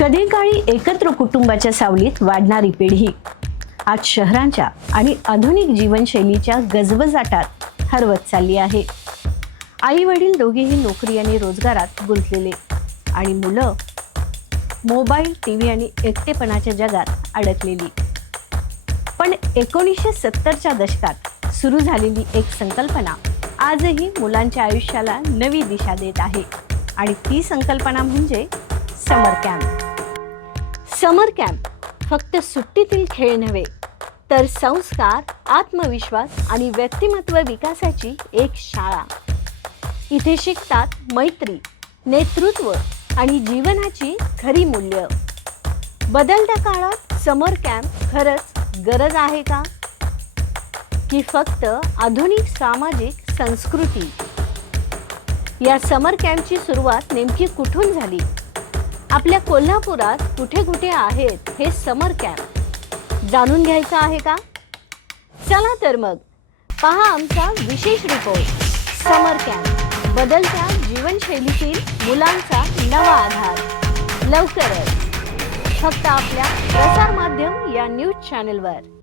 कधी काळी एकत्र कुटुंबाच्या सावलीत वाढणारी पिढी आज शहरांच्या आणि आधुनिक जीवनशैलीच्या गजबजाटात हरवत चालली आहे. आई वडील दोघेही नोकरी आणि रोजगारात गुंतलेले आणि मुलं मोबाईल, टीव्ही आणि एकटेपणाच्या जगात अडकलेली. पण 1970च्या दशकात सुरू झालेली एक संकल्पना आजही मुलांच्या आयुष्याला नवी दिशा देत आहे आणि ती संकल्पना म्हणजे समर कॅम्प. समर कॅम्प फक्त सुट्टीतील खेळ नव्हे, तर संस्कार, आत्मविश्वास आणि व्यक्तिमत्व विकासाची एक शाळा. इथे शिकतात मैत्री, नेतृत्व आणि जीवनाची खरी मूल्य. बदलत्या काळात समर कॅम्प खरंच गरज आहे का, की फक्त आधुनिक सामाजिक संस्कृती? या समर कॅम्पची सुरुवात नेमकी कुठून झाली? आपल्या कोल्हापुरात कुठे कुठे आहेत हे समर कॅम्प? जाणून घ्यायचं आहे का? चला तर मग पहा आमचा विशेष रिपोर्ट, समर कॅम्प, बदलत्या जीवनशैलीतील मुलांचा नवा आधार. लवकरच फक्त आपल्या प्रसार माध्यम या न्यूज चॅनलवर.